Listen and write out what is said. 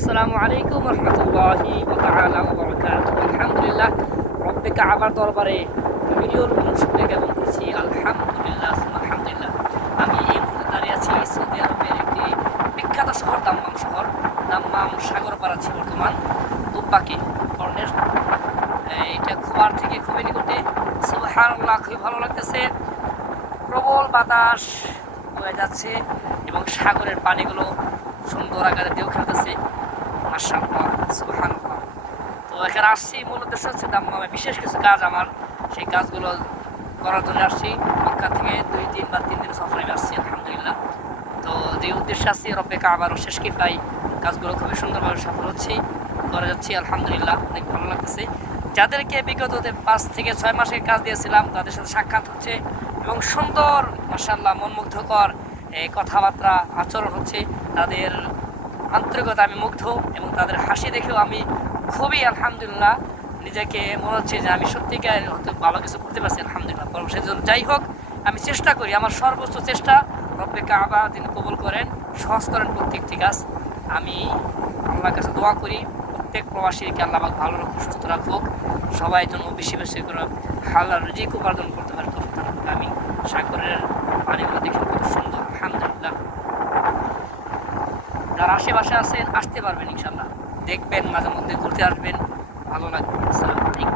আসসালামু আলাইকুম রহমতুল্লাহি আলহামদুলিল্লাহ রব্বে কাবার দরবারে মিলিয়ন মিলিয়ন শুকরিয়া জ্ঞাপন করছি। আলহামদুলিল্লাহ আলহামদুলিল্লাহ। আমি এই মুহূর্তে দাঁড়িয়ে আছি সৌদি আরবের একটি বিখ্যাত শহর দাম্মাম শহর। দাম্মাম সাগরপাড়া আছে বর্তমান দুব্বাকে কর্ণের, এটা খোয়ার থেকে খুবই নিকটে। সুবহানাল্লাহ, খুবই ভালো লাগতেছে। প্রবল বাতাস বয়ে যাচ্ছে এবং সাগরের পানিগুলো সুন্দর আকারে ঢেউ খেলতেছে। মাশাআল্লাহ, সুবহানাল্লাহ। তো এখানে আসছি, মূল উদ্দেশ্য হচ্ছে দাম্মামে বিশেষ কিছু কাজ আমার, সেই কাজগুলো করার জন্য আসছি। মক্কা থেকে 2-3 বা 3 দিন সফরে আসছি আলহামদুলিল্লাহ। তো যে উদ্দেশ্যে আসছি রব্বে কাবার শেষ কিফায়, কাজগুলো খুবই সুন্দরভাবে সফল হচ্ছে, করে যাচ্ছি আলহামদুলিল্লাহ। অনেক ভালো লাগতেছে। যাদেরকে বিগত 5 থেকে 6 মাসের কাজ দিয়েছিলাম তাদের সাথে সাক্ষাৎ হচ্ছে এবং সুন্দর মাশাআল্লাহ মনমুগ্ধকর কথাবার্তা আচরণ হচ্ছে। তাদের আন্তরিকতা আমি মুগ্ধ এবং তাদের হাসি দেখেও আমি খুবই আলহামদুলিল্লাহ, নিজেকে মনে হচ্ছে যে আমি সত্যিকার হয়তো ভালো কিছু করতে পারছি আলহামদুলিল্লাহ। সেজন্য যাই হোক, আমি চেষ্টা করি, আমার সর্বোচ্চ চেষ্টা রব্বে কাবা তিনি কবুল করেন, সহজ করেন প্রত্যেকটি কাজ। আমি আল্লাহর কাছে দোয়া করি প্রত্যেক প্রবাসীকে আল্লাহ পাক ভালো রাখুক, সুস্থ রাখুক, সবাই যেন বেশি বেশি করে হালাল রিজিক উপার্জন করতে পারে। আমি সাগরের পানিগুলো দেখে কত সুন্দর আলহামদুলিল্লাহ। যারা আশেপাশে আছেন আসতে পারবেন ইনশাল্লাহ, দেখবেন, মাঝে মধ্যে ঘুরতে আসবেন, ভালো লাগবে। আসসালামু আলাইকুম।